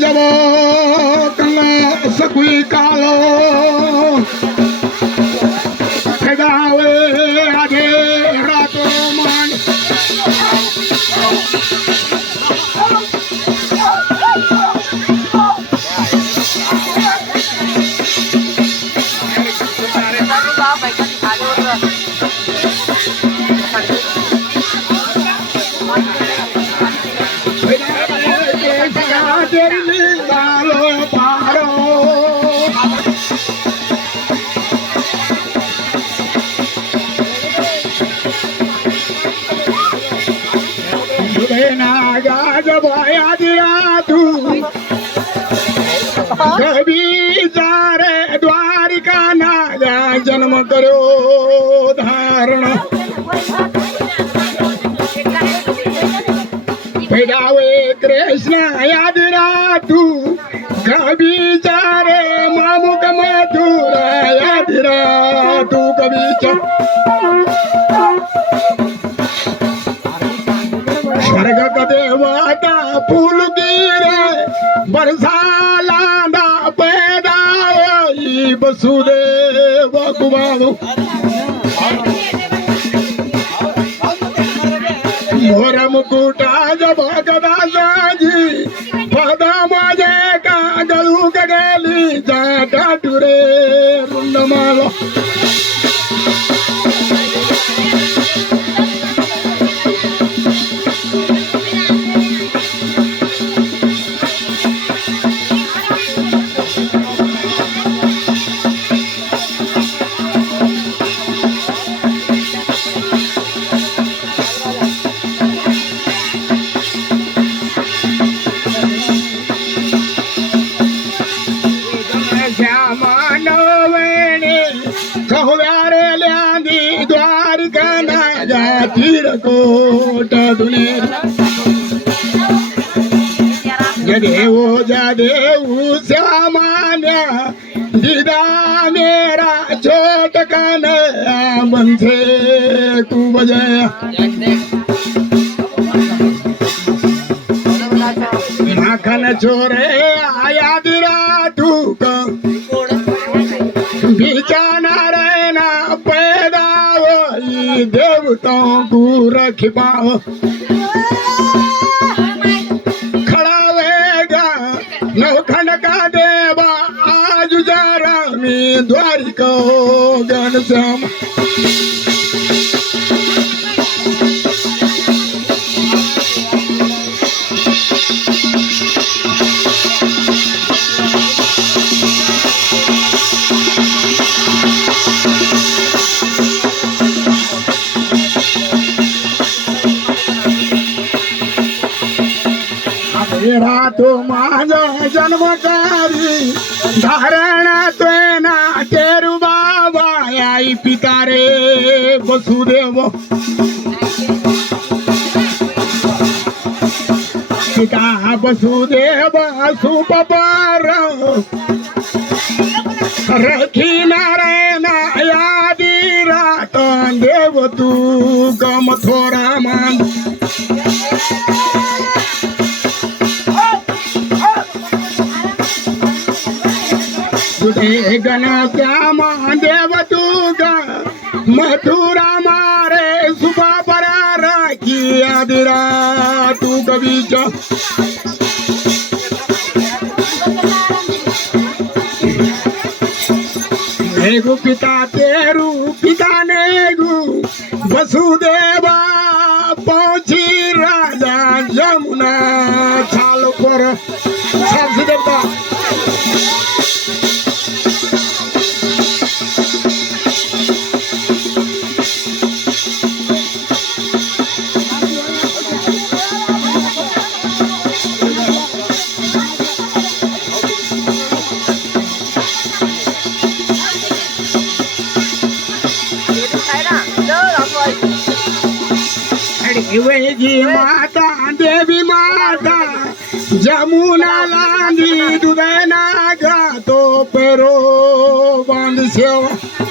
जबो कला सकुई कालो फेदावे आधे रातो मान कभी जारे द्वारिका नागा जन्म करो धारण पेड़ावे कृष्ण याद रातू कभी जारे मामू का मधुरा याद रातू कभी स्वर्ग का देवता फूल गिरे बरसाला वसुदेव कुमारो मोर मुकुटा जब गदा साजी पदा मजे का गलू गली जाटा टुरे रुंडमालो कोट दुनिया जदेवो जदेव सामान्य दीदा मेरा छोट कान मन से तू बजाया माखन छोरे आया दिरा तू का बिचाना रहना पैदा देवताओं को रख पाओ खड़ा वेगा नौखंड का देवा आज जरा में द्वारिका गण श्याम तो माझा जन्मकारी धारण त्वेना तेरु बाबा आई पिता रे वसुदेव पिता वसुदेव सुपपार रखी नारायण यादी रात देव तू गम थोड़ा मान गण श्यामा देव तू मथुरा मारे सुबह परा राखी आदिरा तू कभी नेगु पिता तेरू पिता नेगु वसुदेवा पहुंची राजा यमुना छाल पर सबसे देवता वेगी माता देवी माता जमुना लांदी दुधना गातो पेरो बांध सेवा